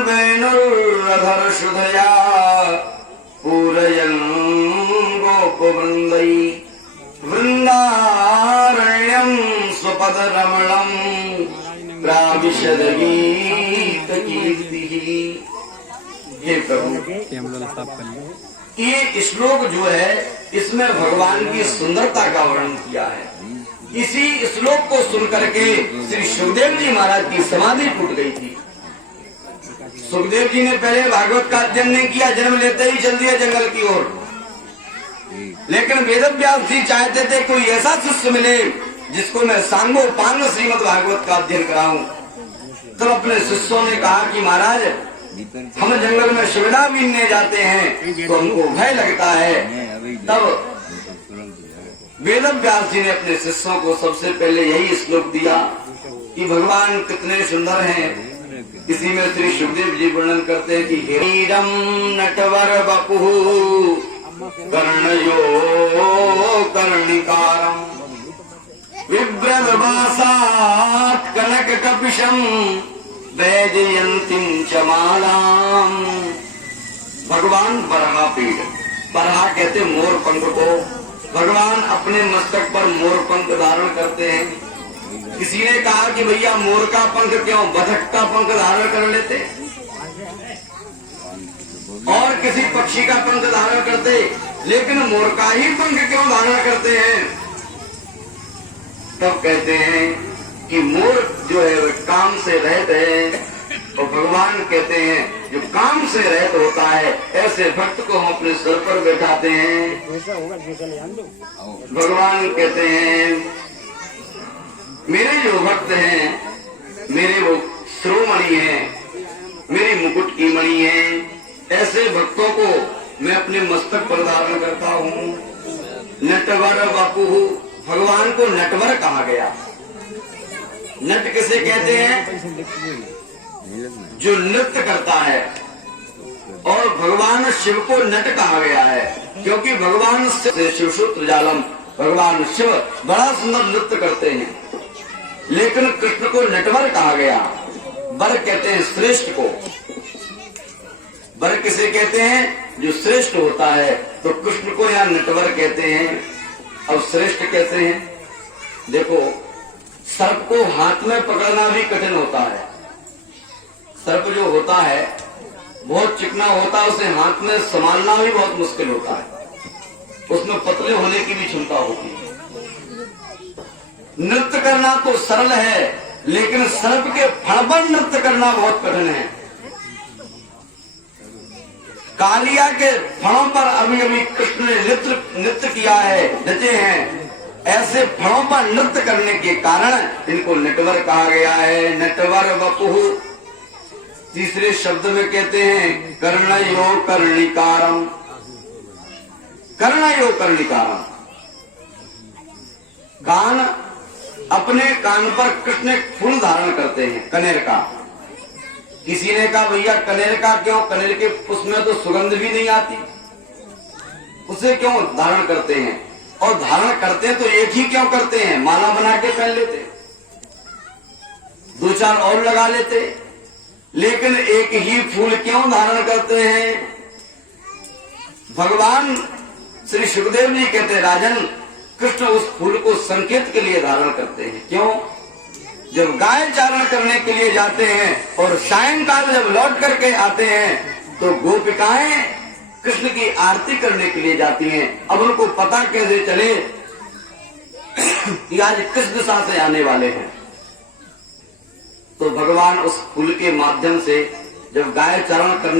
वेणुरधर शुधया पूरयन् गोपवृन्दै वृन्दारण्यं स्वपदरमणं प्राविशद गीतकीर्तिः। हे प्रभु, ये श्लोक जो है इसमें भगवान की सुंदरता का वर्णन किया है। इसी श्लोक को सुनकर के श्री सुखदेव जी महाराज की समाधि टूट गई थी। सुखदेव जी ने पहले भागवत का अध्ययन नहीं किया, जन्म लेते ही चल दिया जंगल की ओर। लेकिन वेदव्यास जी चाहते थे कोई ऐसा शिष्य मिले जिसको मैं सांगो पांग श्रीमद् भागवत का अध्ययन कराऊं। तब अपने शिष्यों ने कहा कि महाराज, हम जंगल में शिवला बीनने जाते हैं तो हमको भय लगता है। तब वेदव्यास जी ने अपने शिष्यों को सबसे पहले यही श्लोक दिया कि भगवान कितने सुंदर हैं। इसी में श्री सुखदेव जी वर्णन करते हैं कि हीरम नटवर बपुः कर्णयो कर्णिकारम विभ्रदवासात् कनक कपिशम वैजयंतीं च मालाम। भगवान बरहा पीठ, बरहा कहते मोर पंख को, भगवान अपने मस्तक पर मोर पंख धारण करते हैं। किसी ने कहा कि भैया मोर का पंख क्यों, बतख का पंख धारण कर लेते और किसी पक्षी का पंख धारण करते, लेकिन मोर का ही पंख क्यों धारण करते हैं? तब कहते हैं कि मोर जो है वह काम से रहित है, और भगवान कहते हैं जो काम से रहित होता है ऐसे भक्त को हम अपने सर पर बैठाते हैं। भगवान कहते हैं मेरे जो भक्त हैं, मेरे वो शिरोमणि हैं, मेरी मुकुट की मणि हैं, ऐसे भक्तों को मैं अपने मस्तक पर धारण करता हूँ। नटवर बापुः, भगवान को नटवर कहा गया। नट किसे कहते हैं? जो नृत्य करता है। और भगवान शिव को नट कहा गया है क्योंकि भगवान शिवसूत्र जालम, भगवान शिव बड़ा सुंदर नृत्य करते हैं। लेकिन कृष्ण को नटवर कहा गया। वर कहते हैं श्रेष्ठ को। वर किसे कहते हैं? जो श्रेष्ठ होता है। तो कृष्ण को यहाँ नटवर कहते हैं। अब श्रेष्ठ कहते हैं, देखो सर्प को हाथ में पकड़ना भी कठिन होता है। सर्प जो होता है बहुत चिकना होता है, उसे हाथ में संभालना भी बहुत मुश्किल होता है। उसमें पतले होने की भी क्षमता होती है। नृत्य करना तो सरल है, लेकिन सर्प के फण पर नृत्य करना बहुत कठिन है। कालिया के फणों पर अभी अभी कृष्ण ने नृत्य किया है, नचे हैं। ऐसे फणों पर नृत्य करने के कारण इनको नटवर कहा गया है। नटवर वपुः। तीसरे शब्द में कहते हैं कर्णयो कर्णिकारम। कर्णयो कर्णिकारम, कान, अपने कान पर कृष्ण एक फूल धारण करते हैं कनेर का। किसी ने कहा भैया कनेर का क्यों? कनेर के पुष्प में तो सुगंध भी नहीं आती, उसे क्यों धारण करते हैं? और धारण करते हैं तो एक ही क्यों करते हैं? माला बना के पहन लेते, दो चार और लगा लेते, लेकिन एक ही फूल क्यों धारण करते हैं? भगवान श्री सुखदेव जी कहते हैं राजन, कृष्ण उस फूल को संकेत के लिए धारण करते हैं। क्यों? जब गाय चारण करने के लिए जाते हैं और सायंकाल जब लौट करके आते हैं तो गोपिकाएं कृष्ण की आरती करने के लिए जाती हैं। अब उनको पता कैसे चले कि आज किस दिशा से आने वाले हैं? तो भगवान उस फूल के माध्यम से जब गाय चारण करने